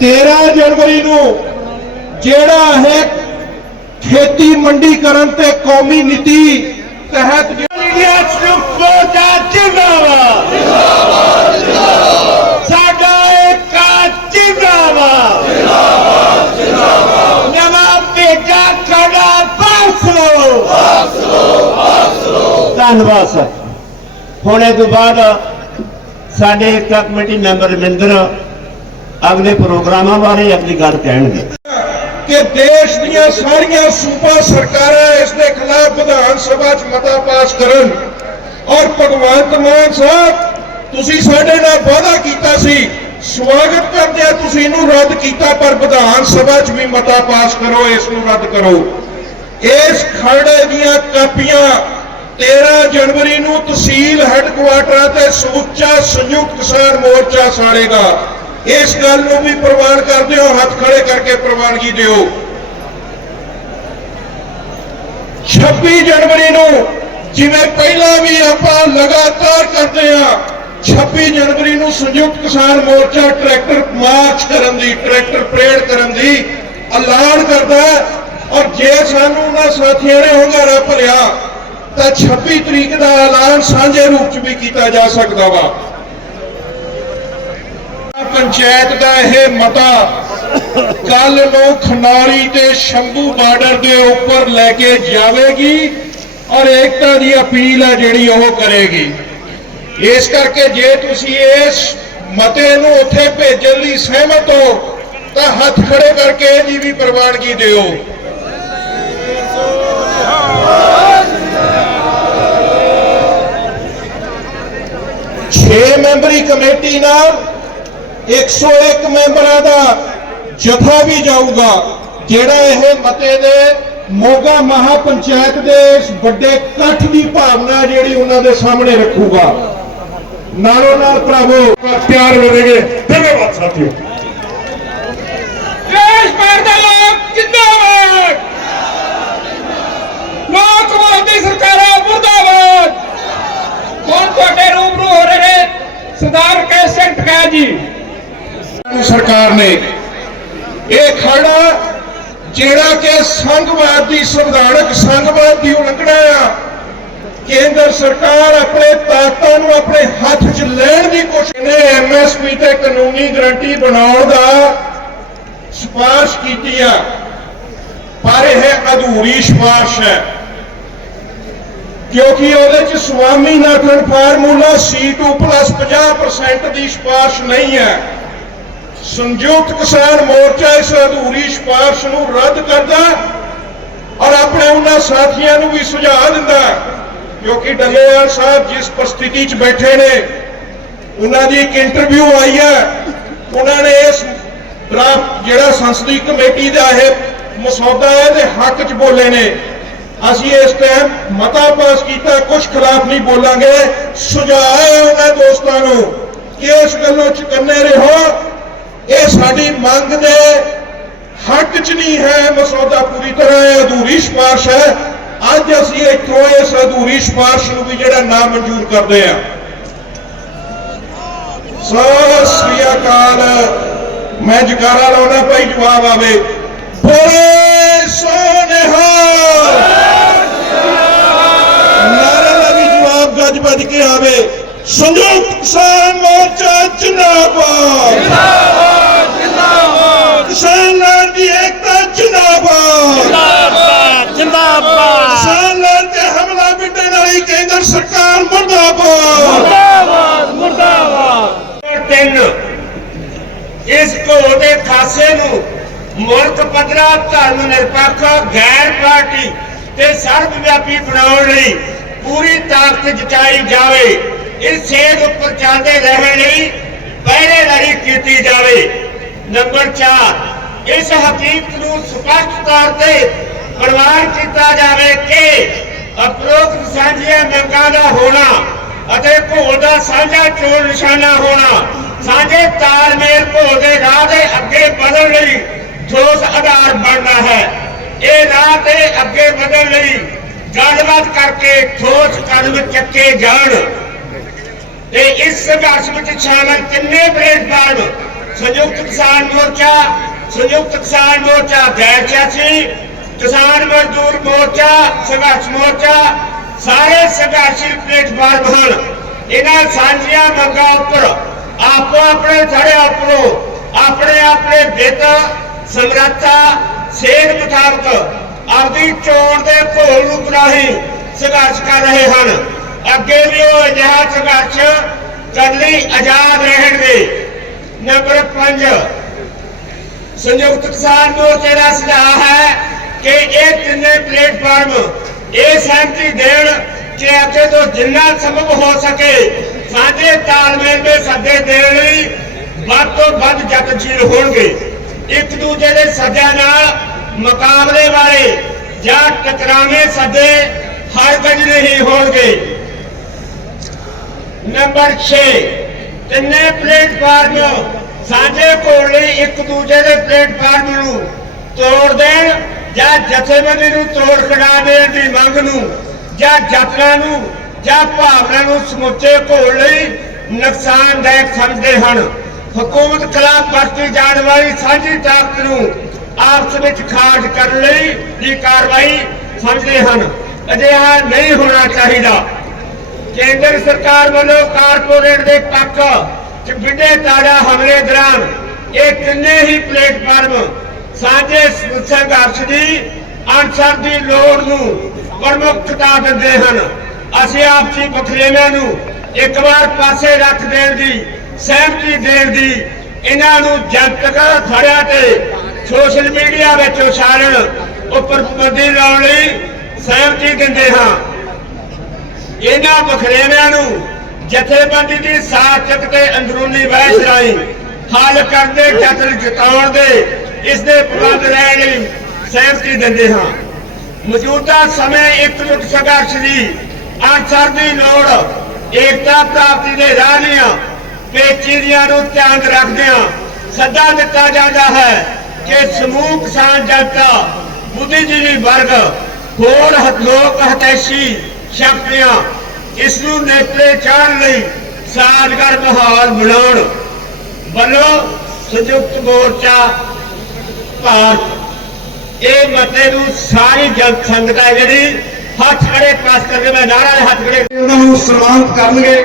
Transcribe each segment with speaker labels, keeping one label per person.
Speaker 1: 13 ਜਨਵਰੀ ਨੂੰ ਜਿਹੜਾ ਇਹ ਖੇਤੀ ਮੰਡੀਕਰਨ ਤੇ ਕੌਮੀ ਨੀਤੀ ਤਹਿਤ
Speaker 2: ਇੰਡੀਆ ਸੁਪੋ ਦਾ ਜਿੰਦਾਬਾਦ ਸਾਡਾ ਇੱਕ ਜਿੰਦਾਬਾਦ ਨਵਾਂ ਭੇਜਾ ਖੜਾ ਬਾਸਲੋ ਧੰਨਵਾਦ ਸਰ ਹੁਣ ਤੋਂ ਬਾਅਦ ਸਾਡੇ ਇੱਕ ਕਮੇਟੀ ਮੈਂਬਰ ਰਵਿੰਦਰ ਅਗਲੇ ਪ੍ਰੋਗਰਾਮਾਂ ਬਾਰੇ ਅਗਲੀ ਗੱਲ ਕਹਿਣਗੇ।
Speaker 1: ਕਿ ਦੇਸ਼ ਦੀਆਂ ਸਾਰੀਆਂ ਸੂਬਾ ਸਰਕਾਰਾਂ ਇਸ ਦੇ ਖਿਲਾਫ ਵਿਧਾਨ ਸਭਾ 'ਚ ਮਤਾ ਪਾਸ ਕਰਨ। ਔਰ ਭਗਵੰਤ ਮਾਨ ਸਾਹਿਬ, ਤੁਸੀਂ ਸਾਡੇ ਨਾਲ ਵਾਅਦਾ ਕੀਤਾ ਸੀ, ਸਵਾਗਤ ਕਰਦੇ ਆ ਤੁਸੀਂ ਇਹਨੂੰ ਰੱਦ ਕੀਤਾ, ਪਰ ਵਿਧਾਨ ਸਭਾ 'ਚ ਵੀ ਮਤਾ ਪਾਸ ਕਰੋ ਇਸ ਨੂੰ ਰੱਦ ਕਰੋ। ਇਸ ਖਰੜੇ ਦੀਆਂ ਕਾਪੀਆਂ 13 ਜਨਵਰੀ ਨੂੰ ਤਹਿਸੀਲ ਹੈੱਡਕੁਆਟਰਾਂ ਤੇ ਸਮੁੱਚਾ ਸੰਯੁਕਤ ਕਿਸਾਨ ਮੋਰਚਾ ਸਾੜੇਗਾ। ਇਸ ਗੱਲ ਨੂੰ ਵੀ ਪ੍ਰਵਾਨ ਕਰਦੇ ਹੋ, ਹੱਥ ਖੜੇ ਕਰਕੇ ਪ੍ਰਵਾਨਗੀ ਦਿਓ 26 ਜਨਵਰੀ ਨੂੰ ਜਿਵੇਂ ਪਹਿਲਾਂ ਵੀ ਆਪਾਂ ਲਗਾਤਾਰ ਕਰਦੇ ਆ 26 ਜਨਵਰੀ ਨੂੰ ਸੰਯੁਕਤ ਕਿਸਾਨ ਮੋਰਚਾ ਟਰੈਕਟਰ ਮਾਰਚ ਕਰਨ ਦੀ, ਟਰੈਕਟਰ ਪਰੇਡ ਕਰਨ ਦੀ ਐਲਾਨ ਕਰਦਾ ਔਰ ਜੇ ਸਾਨੂੰ ਉਹਨਾਂ ਸਾਥੀਆਂ ਨੇ ਹੁੰਗਾਰਾ ਭਰਿਆ ਤਾਂ 26 ਤਰੀਕ ਦਾ ਐਲਾਨ ਸਾਂਝੇ ਰੂਪ 'ਚ ਵੀ ਕੀਤਾ ਜਾ ਸਕਦਾ ਵਾ। ਪੰਚਾਇਤ ਦਾ ਇਹ ਮਤਾ ਕੱਲ ਨੂੰ ਖਨਾਰੀ ਤੇ ਸ਼ੰਭੂ ਬਾਰਡਰ ਦੇ ਉੱਪਰ ਲੈ ਕੇ ਜਾਵੇਗੀ ਔਰ ਏਕਤਾ ਦੀ ਅਪੀਲ ਹੈ ਜਿਹੜੀ ਉਹ ਕਰੇਗੀ। ਇਸ ਕਰਕੇ ਜੇ ਤੁਸੀਂ ਇਸ ਮਤੇ ਨੂੰ ਉੱਥੇ ਭੇਜਣ ਲਈ ਸਹਿਮਤ ਹੋ, ਤਾਂ ਹੱਥ ਖੜੇ ਕਰਕੇ ਇਹਦੀ ਵੀ ਪ੍ਰਵਾਨਗੀ ਦਿਓ। ਛੇ ਮੈਂਬਰੀ ਕਮੇਟੀ ਨਾਲ 101 ਮੈਂਬਰਾਂ ਦਾ ਜਥਾ ਵੀ ਜਾਊਗਾ, ਜਿਹੜਾ ਇਹ ਮਤੇ ਦੇ ਮੋਗਾ ਮਹਾ ਪੰਚਾਇਤ ਦੇ ਇਸ ਵੱਡੇ ਇਕੱਠ ਦੀ ਭਾਵਨਾ ਜਿਹੜੀ ਉਹਨਾਂ ਦੇ ਸਾਹਮਣੇ ਰੱਖੂਗਾ। ਨਾਲੋਂ ਨਾਲ ਭਰਾਵੋ ਪਿਆਰ ਮਿਲੇਗੇ ਧੰਨਵਾਦ ਸਾਥੀਓ।
Speaker 3: ਦੇਸ਼ ਭਰ ਦੇ ਲੋਕ ਜਿੰਦਾਬਾਦ। ਲੋਕ ਵਿਰੋਧੀ ਸਰਕਾਰਾਂ ਮੁਰਦਾਬਾਦ। ਹੁਣ ਤੁਹਾਡੇ ਰੂਬਰੂ ਹੋ ਰਹੇ ਨੇ ਸਰਦਾਰ ਕੇਸ਼ ਟਕਾ ਜੀ।
Speaker 1: ਸਰਕਾਰ ਨੇ ਇਹ ਖੜਾ ਜਿਹੜਾ ਕਿ ਸੰਘਵਾਦ ਦੀ ਸੰਵਿਧਾਨਕ ਸੰਘਵਾਦ ਦੀ ਉਲੰਘਣਾ ਆ, ਕੇਂਦਰ ਸਰਕਾਰ ਆਪਣੇ ਤਾਕਤਾਂ ਨੂੰ ਆਪਣੇ ਹੱਥ 'ਚ ਲੈਣ ਦੀ ਕੋਸ਼ਿਸ਼ ਨੇ। ਐਮਐਸਪੀ ਤੇ ਕਾਨੂੰਨੀ ਗਰੰਟੀ ਬਣਾਉਣ ਦਾ ਸਿਫਾਰਿਸ਼ ਕੀਤੀ ਆ, ਪਰ ਇਹ ਅਧੂਰੀ ਸਿਫਾਰਿਸ਼ ਹੈ, ਕਿਉਂਕਿ ਉਹਦੇ 'ਚ ਸਵਾਮੀਨਾਥਨ ਫਾਰਮੂਲਾ C2 50% ਦੀ ਸਿਫਾਰਿਸ਼ ਨਹੀਂ ਹੈ। ਸੰਯੁਕਤ ਕਿਸਾਨ ਮੋਰਚਾ ਇਸ ਅਧੂਰੀ ਸਿਫਾਰਿਸ਼ ਨੂੰ ਰੱਦ ਕਰਦਾ ਔਰ ਆਪਣੇ ਉਹਨਾਂ ਸਾਥੀਆਂ ਨੂੰ ਵੀ ਸੁਝਾਅ ਦਿੰਦਾ ਕਿਉਂਕਿ ਡੱਲੇਵਾਲ ਸਾਹਿਬ ਜਿਸ ਪਰਿਸਥਿਤੀ 'ਚ ਬੈਠੇ ਨੇ, ਉਹਨਾਂ ਦੀ ਇੱਕ ਇੰਟਰਵਿਊ ਆਈ ਹੈ। ਉਹਨਾਂ ਨੇ ਇਸ ਡਰਾਫਟ ਜਿਹੜਾ ਸੰਸਦੀ ਕਮੇਟੀ ਦਾ ਇਹ ਮਸੌਦਾ ਹੈ ਦੇ ਹੱਕ 'ਚ ਬੋਲੇ ਨੇ। ਅਸੀਂ ਇਸ ਟਾਈਮ ਮਤਾ ਪਾਸ ਕੀਤਾ, ਕੁਝ ਖਿਲਾਫ ਨਹੀਂ ਬੋਲਾਂਗੇ। ਸੁਝਾਅ ਹੈ ਉਹਨਾਂ ਦੋਸਤਾਂ ਨੂੰ ਕਿ ਇਸ ਗੱਲੋਂ ਚੁਕੰਨੇ ਰਹੋ। ਇਹ ਸਾਡੀ ਮੰਗ ਦੇ ਹੱਕ 'ਚ ਨਹੀਂ ਹੈ ਮਸੌਦਾ ਪੂਰੀ ਤਰ੍ਹਾਂ ਇਹ ਅਧੂਰੀ ਸਿਫਾਰਿਸ਼ ਹੈ। ਅੱਜ ਅਸੀਂ ਇੱਥੋਂ ਇਸ ਅਧੂਰੀ ਸਿਫਾਰਿਸ਼ ਨੂੰ ਵੀ ਜਿਹੜਾ ਨਾ ਮਨਜ਼ੂਰ ਕਰਦੇ ਆ ਸਤਿ ਸ੍ਰੀ ਅਕਾਲ। ਮੈਂ ਜਕਾਰਾ ਲਾਉਣਾ, ਭਾਈ ਜਵਾਬ ਆਵੇ। ਬੋਲੇ ਸੋਨੇਹਾ ਨਾਰਾ ਦਾ ਵੀ ਜਵਾਬ ਗੱਜ ਵੱਜ ਕੇ ਆਵੇ ਸੰਯੁਕਤ ਕਿਸਾਨ ਮੋਰਚਾ ਜਿੰਦਾਬਾਦ ਕਿਸਾਨਾਂ ਦੀ ਏਕਤਾ ਜਿੰਦਾਬਾਦ
Speaker 2: ਜਿੰਦਾਬਾਦ ਜਿੰਦਾਬਾਦ
Speaker 1: ਕਿਸਾਨਾਂ ਤੇ ਹਮਲਾ ਮਿਟਣ ਵਾਲੀ ਕੇਂਦਰ ਸਰਕਾਰ ਮੁਰਦਾਬਾਦ
Speaker 2: ਮੁਰਦਾਬਾਦ ਮੁਰਦਾਬਾਦ ਤਿੰਨ ਇਸ ਘੋਲ ਦੇ ਖਾਸੇ ਨੂੰ ਮੁਲਕ ਧਰਮ ਨਿਰਪੱਖ, ਗੈਰ ਪਾਰਟੀ ਤੇ ਸਰਬ ਵਿਆਪੀ ਬਣਾਉਣ ਲਈ ਪੂਰੀ ਤਾਕਤ ਜਤਾਈ ਜਾਵੇ। ਇਸ ਸੇਧ ਉੱਪਰ ਚੱਲਦੇ ਰਹਿਣ ਲਈ ਪਹਿਰੇਦਾਰੀ ਕੀਤੀ ਜਾਵੇ। ਨੰਬਰ 4 ਇਸ ਹਕੀਕਤ ਨੂੰ ਸਪਸ਼ਟ ਤੌਰ ਤੇ ਪ੍ਰਵਾਨ ਕੀਤਾ ਜਾਵੇ ਕਿ ਅਪਰੋਕਤ ਸਾਂਝੀਆਂ ਮੰਗਾਂ ਦਾ ਹੋਣਾ ਅਤੇ ਘੋਲ ਦਾ ਸਾਂਝਾ ਚੋਣ ਨਿਸ਼ਾਨਾ ਹੋਣਾ, ਸਾਂਝੇ ਤਾਲਮੇਲ ਭੋਲ ਦੇ ਰਾਹ ਦੇ ਅੱਗੇ ਵਧਣ ਲਈ ਠੋਸ ਆਧਾਰ ਬਣਨਾ ਹੈ। ਇਹ ਰਾਹ ਤੇ ਅੱਗੇ ਵਧਣ ਲਈ ਗੱਲਬਾਤ ਕਰਕੇ ਠੋਸ ਕਦਮ ਚੱਕੇ ਜਾਣ। ਤੇ ਇਸ ਸੰਘਰਸ਼ ਵਿੱਚ ਸ਼ਾਮਲ ਤਿੰਨੇ ਪਲੇਟਫਾਰਮ ਸੰਯੁਕਤ ਕਿਸਾਨ ਮੋਰਚਾ, ਸੰਯੁਕਤ ਕਿਸਾਨ ਮੋਰਚਾ ਗੈਰ ਸਿਆਸੀ ਕਿਸਾਨ ਮਜ਼ਦੂਰ ਮੋਰਚਾ, ਸੰਘਰਸ਼ ਮੋਰਚਾ, ਸਾਰੇ ਸੰਘਰਸ਼ੀ ਪਲੇਟਫਾਰਮ ਹਨ। ਇਹਨਾਂ ਸਾਂਝੀਆਂ ਮੰਗਾਂ ਉੱਪਰ ਆਪੋ ਆਪਣੇ ਥੜੇ ਆਪੋ ਆਪਣੇ ਆਪਣੇ ਬੇਤਾ ਸਮਰੱਥਾ ਸੇਧ ਮੁਤਾਬਕ ਆਪਦੀ ਚੋਣ ਦੇ ਘੋਲ ਨੂੰ ਰਾਹੀਂ ਸੰਘਰਸ਼ ਕਰ ਰਹੇ ਹਨ। ਅੱਗੇ ਵੀ ਉਹ ਅਜਿਹਾ ਸੰਘਰਸ਼ ਕਰਨ ਲਈ ਆਜ਼ਾਦ ਰਹਿਣਗੇ ਨੰਬਰ 5 ਸੰਯੁਕਤ ਕਿਸਾਨ ਮੋਰਚੇ ਦਾ ਸੁਝਾਅ ਹੈ ਕਿ ਇਹ ਤਿੰਨੇ ਪਲੇਟਫਾਰਮ ਇਹ ਸਹਿਮਤੀ ਦੇਣ ਕਿ ਅੱਗੇ ਤੋਂ ਜਿੰਨਾ ਸੰਭਵ ਹੋ ਸਕੇ ਸਾਂਝੇ ਤਾਲਮੇਲ ਦੇ ਸੱਦੇ ਦੇਣ ਲਈ ਵੱਧ ਤੋਂ ਵੱਧ ਯਤਨਸ਼ੀਲ ਹੋਣਗੇ। ਇੱਕ ਦੂਜੇ ਦੇ ਸੱਜਿਆ ਨਾਲ ਮੁਕਾਬਲੇ ਵਾਲੇ ਜਾਂ ਟਕਰਾਵੇਂ ਸੱਦੇ ਹਰ ਗੱਜ ਨਹੀਂ ਹੋਣਗੇ। ਨੰਬਰ 6 ਤਿੰਨੇ ਪਲੇਟਫਾਰਮ ਸਾਂਝੇ ਕੋਲ ਲਈ ਇੱਕ ਦੂਜੇ ਦੇ ਪਲੇਟਫਾਰਮ ਨੂੰ ਤੋੜ ਦੇਣ ਜਾਂ ਜਥੇਬੰਦੀ ਨੂੰ ਤੋੜ ਕਢਾ ਦੇਣ ਦੀ ਮੰਗ ਨੂੰ ਜਾਂ ਯਾਤਰਾ ਨੂੰ ਜਾਂ ਭਾਵਨਾ ਨੂੰ ਸਮੁੱਚੇ ਘੋਲ ਲਈ ਨੁਕਸਾਨਦਾਇਕ ਸਮਝਦੇ ਹਨ। ਹਕੂਮਤ ਖਿਲਾਫ ਵਰਤੀ ਜਾਣ ਵਾਲੀ ਸਾਂਝੀ ਤਾਕਤ ਨੂੰ ਆਪਸ ਵਿੱਚ ਖਾਰਜ ਕਰਨ ਲਈ ਦੀ ਕਾਰਵਾਈ ਸਮਝਦੇ ਹਨ। ਅਜਿਹਾ ਨਹੀਂ ਹੋਣਾ ਚਾਹੀਦਾ। ਕੇਂਦਰ ਸਰਕਾਰ ਵੱਲੋਂ ਕਾਰਪੋਰੇਟ ਦੇ ਪੱਖ ਚ ਵਿੱਢੇ ਤਾੜਾ ਹਮਲੇ ਦੌਰਾਨ ਇਹ ਤਿੰਨੇ ਹੀ ਪਲੇਟਫਾਰਮ ਸਾਂਝੇ ਸੰਘਰਸ਼ ਦੀ ਅਨਸਰ ਦੀ ਲੋੜ ਨੂੰ ਪ੍ਰਮੁੱਖਤਾ ਦਿੰਦੇ ਹਨ। ਅਸੀਂ ਆਪਸੀ ਬਖਰੇਵਿਆਂ ਨੂੰ ਇੱਕ ਵਾਰ ਪਾਸੇ ਰੱਖ ਦੇਣ ਦੀ ਸਹਿਮਤੀ ਦੇਣ ਦੀ ਇਹਨਾਂ ਨੂੰ ਜਨਤਕ ਫੜਿਆ ਤੇ ਸੋਸ਼ਲ ਮੀਡੀਆ ਵਿੱਚ ਉਛਾਲਣ ਉੱਪਰ ਪਾਬੰਦੀ ਲਾਉਣ ਲਈ ਸਹਿਮਤੀ ਦਿੰਦੇ ਹਾਂ। ਇਹਨਾਂ ਬਖਰੇਵਿਆਂ ਨੂੰ ਜਥੇਬੰਦੀ ਦੀ ਸਾਖਤ ਤੇ ਅੰਦਰੂਨੀ ਬਹਿਸ ਰਾਹੀਂ ਹੱਲ ਕਰਨ ਦੇ ਯਤਨ ਦੇ ਇਸ ਦੇ ਪ੍ਰਬੰਧ ਰਹਿਣ ਲਈ ਸਹਿਮਤੀ ਦਿੰਦੇ ਹਾਂ। ਮੌਜੂਦਾ ਸਮੇਂ ਇਕਜੁੱਟ ਸੰਘਰਸ਼ ਦੀ ਅਨਸਰ ਦੀ ਲੋੜ ਏਕਤਾ ਪ੍ਰਾਪਤੀ ਦੇ ਰਾਹ ਦੀਆਂ ਪੇਚੀਦਿਆਂ ਨੂੰ ਧਿਆਨ ਰੱਖਦਿਆਂ ਸੱਦਾ ਦਿੱਤਾ ਜਾਂਦਾ ਹੈ ਕਿ ਸਮੂਹ ਕਿਸਾਨ ਜਨਤਾ ਬੁੱਧੀਜੀਵੀ ਵਰਗ, ਹੋਰ ਲੋਕ ਹਤੈਸ਼ੀ ਸ਼ਕਤੀਆਂ ਇਸ ਨੂੰ ਨੇਪਰੇ ਚਾੜਨ ਲਈ ਸਾਜ਼ਗਰ ਮਾਹੌਲ ਬਣਾਉਣ ਵੱਲੋਂ ਸੰਯੁਕਤ ਮੋਰਚਾ ਭਾਰਤ। ਇਹ ਮਤੇ ਨੂੰ ਸਾਰੀ ਜਨ ਸੰਗਤ ਹੈ ਜਿਹੜੀ ਹੱਥ ਖੜੇ ਪਾਸ ਕਰਕੇ ਮੈਂ ਨਾਰਾ ਹੱਥ ਖੜੇ
Speaker 4: ਉਹਨਾਂ ਨੂੰ ਸਨਮਾਨਿਤ ਕਰਨਗੇ।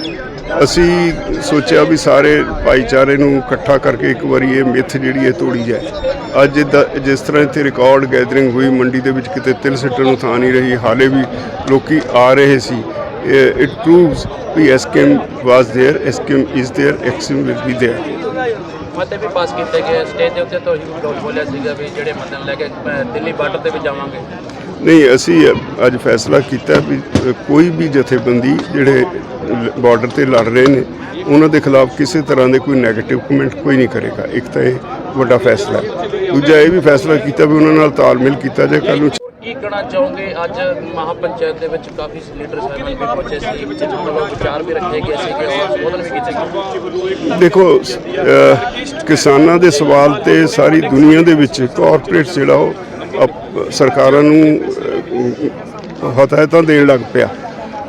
Speaker 5: ਅਸੀਂ ਸੋਚਿਆ ਵੀ ਸਾਰੇ ਭਾਈਚਾਰੇ ਨੂੰ ਇਕੱਠਾ ਕਰਕੇ ਇੱਕ ਵਾਰੀ ਇਹ ਮਿੱਥ ਜਿਹੜੀ ਹੈ ਤੋੜੀ ਜਾਏ ਅੱਜ ਜਿੱਦਾਂ ਜਿਸ ਤਰ੍ਹਾਂ ਇੱਥੇ ਰਿਕਾਰਡ ਗੈਦਰਿੰਗ ਹੋਈ ਮੰਡੀ ਦੇ ਵਿੱਚ ਕਿਤੇ ਤਿਲ ਸਿੱਟਣ ਨੂੰ ਥਾਂ ਨਹੀਂ ਰਹੀ ਹਾਲੇ ਵੀ ਲੋਕੀ ਆ ਰਹੇ ਸੀ it proves we SKM was there SKM is there exam will be there
Speaker 6: ਮਤੇ ਵੀ ਪਾਸ ਕੀਤੇ ਗਏ ਸਟੇਜ ਦੇ ਉੱਤੇ ਤੋਂ ਹੀ ਲੋਕ ਬੋਲਿਆ ਸੀਗਾ ਵੀ ਜਿਹੜੇ ਮਤੇ ਨੂੰ ਲੈ ਕੇ ਅਹ, ਦਿੱਲੀ ਬਾਰਡਰ ਤੇ ਵੀ ਜਾਵਾਂਗੇ
Speaker 5: ਨਹੀਂ ਅਸੀਂ ਅੱਜ ਫੈਸਲਾ ਕੀਤਾ ਵੀ ਅ, ਕੋਈ ਵੀ ਜਥੇਬੰਦੀ ਜਿਹੜੇ ਬਾਰਡਰ ਤੇ ਲੜ ਰਹੇ ਨੇ ਉਹਨਾਂ ਦੇ ਖਿਲਾਫ ਕਿਸੇ ਤਰ੍ਹਾਂ ਦੇ ਕੋਈ 네ਗੇਟਿਵ ਕਮੈਂਟ ਕੋਈ ਨਹੀਂ ਕਰੇਗਾ। ਇੱਕ ਤਾਂ ਇਹ ਵੱਡਾ ਫੈਸਲਾ। ਹੈ ਦੂਜਾ ਇਹ ਵੀ ਫੈਸਲਾ ਕੀਤਾ ਵੀ ਉਹਨਾਂ ਨਾਲ ਤਾਲਮੇਲ ਕੀਤਾ ਜਾਏ ਕੱਲ ਨੂੰ
Speaker 6: ਕੀ ਕਹਿਣਾ ਚਾਹੋਗੇ? ਅੱਜ ਮਹਾਪੰਚਾਇਤ ਦੇ ਵਿੱਚ ਕਾਫੀ ਲੀਡਰ ਸਾਹਿਬਾਨ ਵੀ ਪਹੁੰਚੇ ਸੀ ਵਿੱਚ ਵਿਚਾਰ ਵੀ ਰੱਖੇ ਗਏ ਸੀਗੇ ਔਰ ਸੰਬੋਧਨ ਵੀ ਕੀਤੇ
Speaker 5: ਦੇਖੋ ਕਿਸਾਨਾਂ ਦੇ ਸਵਾਲ ਤੇ ਸਾਰੀ ਦੁਨੀਆ ਦੇ ਵਿੱਚ ਕਾਰਪੋਰੇਟ ਜਿਹੜਾ ਉਹ ਸਰਕਾਰਾਂ ਨੂੰ ਹਦਾਇਤਾਂ ਦੇਣ ਲੱਗ ਪਿਆ।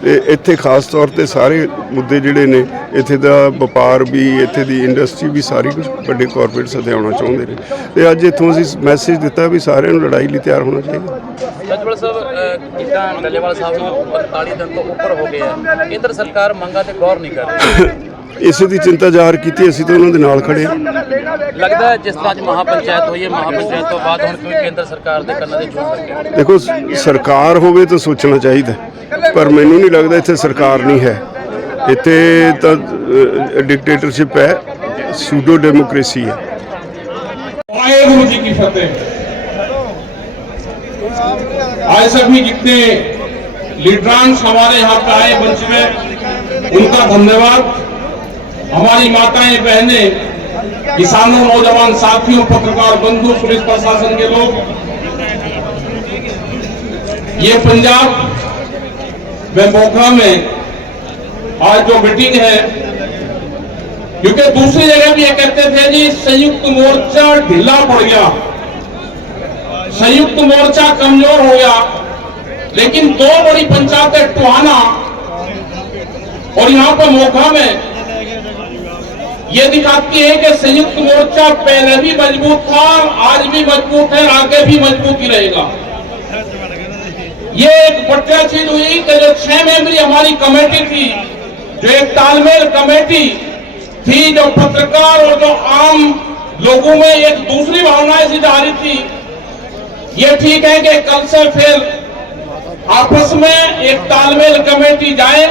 Speaker 5: ਤੇ ਇੱਥੇ ਖਾਸ ਤੌਰ ਤੇ ਸਾਰੇ ਮੁੱਦੇ ਜਿਹੜੇ ਨੇ ਇੱਥੇ ਦਾ ਵਪਾਰ ਵੀ ਇੱਥੇ ਦੀ ਇੰਡਸਟਰੀ ਵੀ ਸਾਰੀ ਕੁਝ ਵੱਡੇ ਕਾਰਪੋਰੇਟ ਸਦਿਆਉਣਾ ਚਾਹੁੰਦੇ ਨੇ। ਤੇ ਅੱਜ ਇੱਥੋਂ ਅਸੀਂ ਮੈਸੇਜ ਦਿੱਤਾ ਵੀ ਸਾਰਿਆਂ ਨੂੰ ਲੜਾਈ ਲਈ ਤਿਆਰ ਹੋਣਾ ਚਾਹੀਦਾ।
Speaker 6: ਸੱਜਵਲ ਸਾਹਿਬ ਅਹ, ਡੱਲੇਵਾਲ ਸਾਹਿਬ ਨੂੰ 45 ਦਿਨ ਤੋਂ ਉੱਪਰ ਹੋ ਗਏ ਆ ਕੇਂਦਰ ਸਰਕਾਰ ਮੰਗਾਂ ਤੇ ਗੌਰ ਨਹੀਂ ਕਰ ਰਹੀ।
Speaker 5: ਇਸੇ ਦੀ ਚਿੰਤਾ ਜ਼ਾਹਰ ਕੀਤੀ ਅਸੀਂ ਤਾਂ ਉਹਨਾਂ ਦੇ ਨਾਲ ਖੜੇ ਹਾਂ
Speaker 6: ਲੱਗਦਾ ਹੈ ਜਿਸ ਤਰ੍ਹਾਂ ਅੱਜ ਮਹਾਪੰਚਾਇਤ ਹੋਈ ਹੈ ਮਹਾਪੰਚਾਇਤ ਤੋਂ ਬਾਅਦ ਹੁਣ ਕੋਈ ਕੇਂਦਰ ਸਰਕਾਰ ਦੇ ਕੰਨਾਂ ਦੇ ਜੂਮ ਲੱਗਿਆ
Speaker 5: ਦੇਖੋ ਸ- ਸਰਕਾਰ ਹੋਵੇ ਤਾਂ ਸੋਚਣਾ ਚਾਹੀਦਾ ਪਰ ਮੈਨੂੰ ਨਹੀਂ ਲੱਗਦਾ ਇੱਥੇ ਸਰਕਾਰ ਨਹੀਂ ਹੈ ਇੱਥੇ ਤਾਂ ਡਿਕਟੇਟਰਸ਼ਿਪ ਹੈ ਸੂਡੋ ਡੈਮੋਕ੍ਰੇਸੀ ਹੈ
Speaker 3: वाहेगुरु जी की फतेह आज सभी जितने लीडरांस हमारे यहाँ पे आए मंच में उनका धन्यवाद हमारी माताएँ, बहने, किसानों, नौजवान, साथियों, पत्रकार, बंधु, पुलिस प्रशासन के लोग, ये पंजाब, में मोखा में आज जो मीटिंग है, क्योंकि दूसरी जगह भी ये कहते थे जी, संयुक्त मोर्चा ढीला पड़ गया। संयुक्त मोर्चा कमज़ोर हो गया, लेकिन दो बड़ी पंचायतें टोहाना, और यहाँ पर मोखा में ये दिखाती है कि संयुक्त मोर्चा पहले भी मज़बूत था, आज भी मज़बूत है, आगे भी मज़बूत ही रहेगा। ये एक बढ़िया चीज़ हुई कि जो छह मेंबरी हमारी कमेटी थी, जो एक तालमेल कमेटी थी, जो पत्रकार और जो आम लोगों में एक दूसरी भावनाएँ सी जा रही थी, ये ठीक है कि कल से फिर आपस में एक तालमेल कमेटी जाए,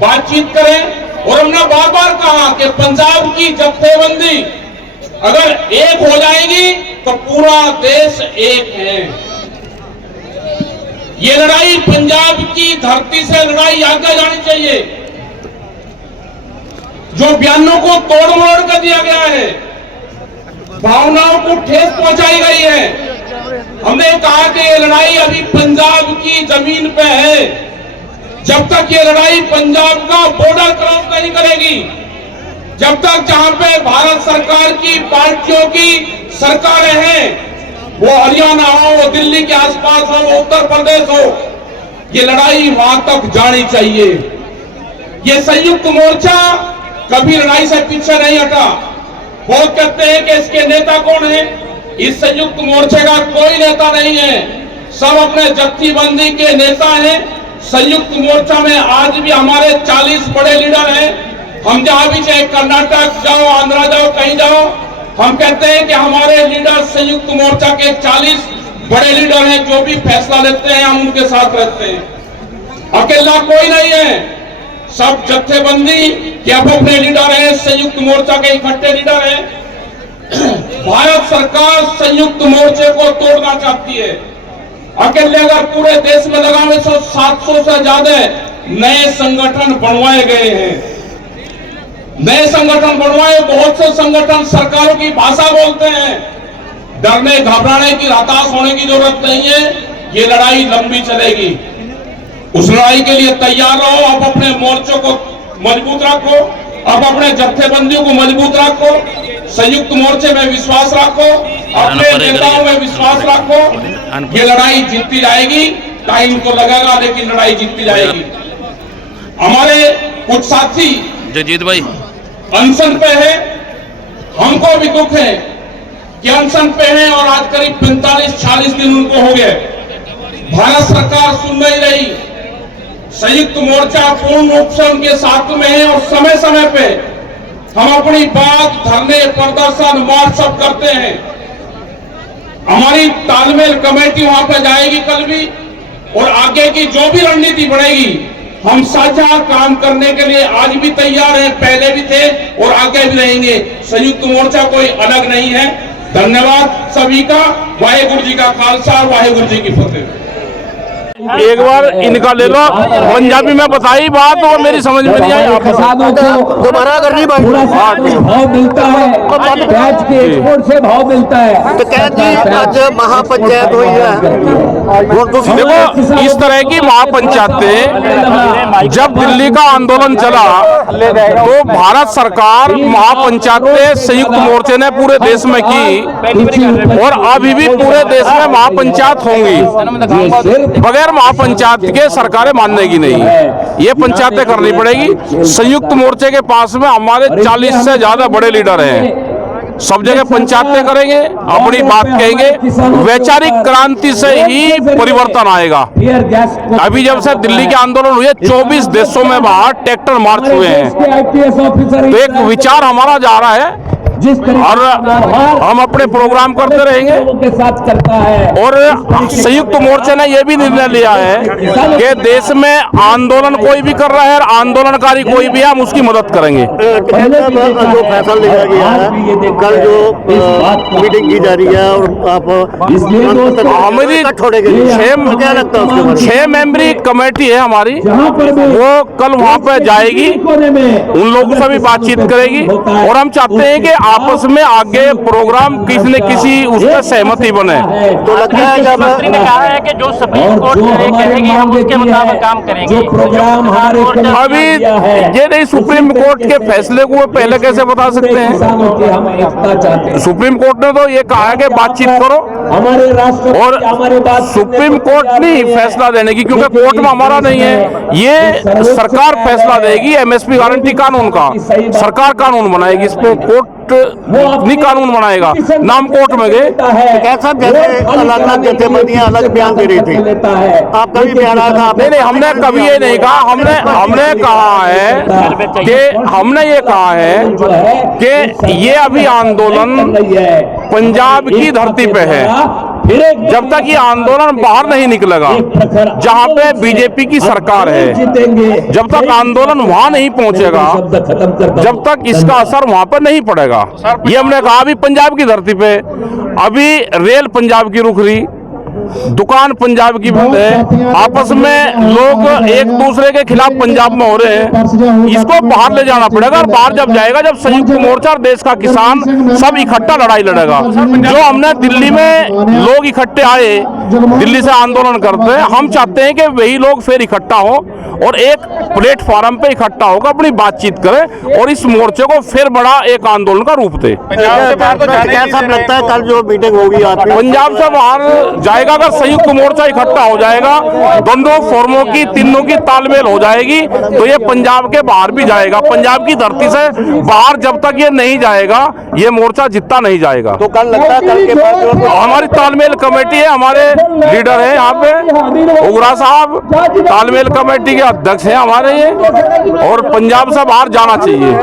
Speaker 3: बातचीत करें और हमने बार बार कहा कि पंजाब की जत्थेबंदी अगर एक हो जाएगी तो पूरा देश एक है। ये लड़ाई पंजाब की धरती से लड़ाई आगे जानी चाहिए। जो बयानों को तोड़ मोड़ कर दिया गया है, भावनाओं को ठेस पहुंचाई गई है। हमने कहा कि ये लड़ाई अभी पंजाब की ज़मीन पे है। जब तक ये लड़ाई पंजाब का बॉर्डर क्रॉस नहीं करेगी, जब तक जहाँ पे भारत सरकार की पार्टियों की सरकारें हैं, वो हरियाणा हो वो दिल्ली के आसपास हो वो उत्तर प्रदेश हो, ये लड़ाई वहाँ तक जानी चाहिए। ये संयुक्त मोर्चा कभी लड़ाई से पीछे नहीं हटा। बहुत कहते हैं कि इसके नेता कौन है? इस संयुक्त मोर्चे का कोई नेता नहीं है। सब अपने जत्थीबंदी के नेता हैं। संयुक्त मोर्चा में आज भी हमारे 40 बड़े लीडर हैं। हम जहाँ भी चाहे कर्नाटक जाओ, आंध्रा जाओ, कहीं जाओ, हम कहते हैं कि हमारे लीडर संयुक्त मोर्चा के 40 बड़े लीडर हैं, जो भी फैसला लेते हैं, हम उनके साथ रहते हैं। अकेला कोई नहीं है। सब जत्थेबंदी के अब अपने लीडर हैं, संयुक्त मोर्चा के इकट्ठे लीडर हैं। भारत सरकार संयुक्त मोर्चे को तोड़ना चाहती है। अकेले अगर पूरे देश में लगावे तो 700 से ज़्यादा नए संगठन बनवाए गए हैं। नए संगठन बनवाए, बहुत से संगठन सरकारों की भाषा बोलते हैं। डरने, घबराने की, हताश होने की ज़रूरत नहीं है, ये लड़ाई लंबी चलेगी। उस लड़ाई के लिए तैयार रहो, आप अपने मोर्चों को मज़बूत रखो, आप अपने जत्थेबंदियों को मज़बूत रखो। संयुक्त मोर्चे में विश्वास रखो अपने नेताओं में विश्वास रखो। ये लड़ाई जीतती जाएगी टाइम को लगेगा लेकिन लड़ाई जीतती जाएगी। हमारे कुछ साथी
Speaker 6: जजीत भाई।
Speaker 3: अनशन पे है। हमको भी दुख है कि अनशन पे है और आज करीब 45-40 दिन उनको हो गए। भारत सरकार सुन नहीं रही। संयुक्त मोर्चा पूर्ण रूप से उनके साथ में है और समय समय पे हम अपनी बात धरने प्रदर्शन मार्च सब करते हैं। हमारी तालमेल कमेटी वहाँ पर जाएगी कल भी, और आगे की जो भी रणनीति बढ़ेगी हम साझा काम करने के लिए आज भी तैयार हैं, पहले भी थे, और आगे भी रहेंगे। संयुक्त मोर्चा कोई अलग नहीं है। धन्यवाद सभी का। वाहेगुरु जी का खालसा वाहेगुरु जी की फतेह।
Speaker 7: एक बार इनका ले लो। पंजाबी में बताई बात वो मेरी समझ में नहीं आई।
Speaker 8: दोबारा करनी पूरा भाव मिलता है। प्याज के एक्सपोर्ट से भाव मिलता है। तो कहती आज महापंचायत हुई है।
Speaker 7: देखो इस तरह की महापंचायतें जब दिल्ली का आंदोलन चला तो भारत सरकार महापंचायतें संयुक्त मोर्चे ने पूरे देश में की और अभी भी पूरे देश में महापंचायत होंगी। बगैर महापंचायत के सरकारें मानने की नहीं। ये पंचायतें करनी पड़ेगी। संयुक्त मोर्चे के पास में हमारे 40 से ज़्यादा बड़े लीडर हैं। सब जगह पंचायतें करेंगे, अपनी बात कहेंगे। वैचारिक क्रांति से ही परिवर्तन आएगा। अभी जब से दिल्ली के आंदोलन हुए 24 देशों में बाहर ट्रैक्टर मार्च हुए हैं। तो एक विचार हमारा जा रहा है
Speaker 8: जिस
Speaker 7: और हम अपने प्रोग्राम करते रहेंगे।
Speaker 8: के साथ करता है।
Speaker 7: और संयुक्त मोर्चे ने यह भी निर्णय लिया है कि देश में आंदोलन कोई भी कर रहा है और आंदोलनकारी कोई भी है हम उसकी मदद करेंगे।
Speaker 8: पहले
Speaker 9: जो फैसला लिया गया है कल जो
Speaker 8: इस बात का-
Speaker 9: मीटिंग की जा रही है और आप
Speaker 7: हमारी छह मेंबरी कमेटी है हमारी। वो कल वहाँ पे जाएगी उन लोगों से भी बातचीत करेगी। और हम चाहते हैं कि
Speaker 3: आपस में आगे प्रोग्राम किसी न किसी उस पर सहमति बने।
Speaker 9: तो लगता है जब
Speaker 8: मंत्री ने कहा है कि जो सुप्रीम कोर्ट कहेगी हम उसके मुताबिक काम करेंगे।
Speaker 7: प्रोग्राम हमारे
Speaker 3: अभी ये नहीं सुप्रीम कोर्ट के फैसले को पहले कैसे बता सकते हैं? सुप्रीम कोर्ट ने तो ये कहा है कि बातचीत करो।
Speaker 7: हमारे राष्ट्र
Speaker 3: और
Speaker 7: हमारे बात
Speaker 3: सुप्रीम कोर्ट नहीं फैसला देने की क्योंकि कोर्ट में हमारा नहीं है। ये सरकार फैसला देगी एमएसपी गारंटी कानून का। सरकार कानून बनाएगी इसको कोर्ट नहीं कानून बनाएगा। नाम कोर्ट में गए।
Speaker 9: कैसा जैसे अलग अलग जथेबंदियाँ अलग बयान दे रही थी।
Speaker 7: आप कभी
Speaker 9: आपका भी बयान आया था
Speaker 3: नहीं नहीं हमने कभी ये नहीं कहा। हमने हमने कहा है कि हमने ये कहा है कि ये अभी आंदोलन पंजाब की धरती पे है। जब तक ये आंदोलन बाहर नहीं निकलेगा जहाँ पे बीजेपी की सरकार है जब तक आंदोलन वहाँ नहीं पहुँचेगा जब तक इसका असर वहाँ पर नहीं पड़ेगा। ये हमने कहा अभी पंजाब की धरती पे अभी रेल पंजाब की रुख रही दुकान पंजाब की बंद है। आपस में लोग एक दूसरे के खिलाफ पंजाब में हो रहे हैं। इसको बाहर ले जाना पड़ेगा और बाहर जब जाएगा, जब संयुक्त मोर्चा और देश का किसान सब इकट्ठा लड़ाई लड़ेगा। जो हमने दिल्ली में लोग इकट्ठे आए, दिल्ली से आंदोलन करते हैं हम चाहते हैं कि वही लोग फिर इकट्ठा हो। और एक प्लेटफॉर्म पे इकट्ठा होकर अपनी बातचीत करें और इस मोर्चे को फिर बड़ा एक आंदोलन का रूप दे।
Speaker 9: लगता है कल जो मीटिंग होगी
Speaker 3: पंजाब से बाहर जाएगा अगर संयुक्त मोर्चा इकट्ठा हो जाएगा दोनों फोरमों की तीनों की तालमेल हो जाएगी तो ये पंजाब के बाहर भी जाएगा। पंजाब की धरती से बाहर जब तक ये नहीं जाएगा ये मोर्चा जितना नहीं जाएगा।
Speaker 9: तो कल लगता है कल के बाद
Speaker 3: हमारी तालमेल कमेटी है हमारे लीडर है यहाँ पे। उगरा साहब तालमेल कमेटी के अध्यक्ष हैं हमारे ये और पंजाब से बाहर जाना चाहिए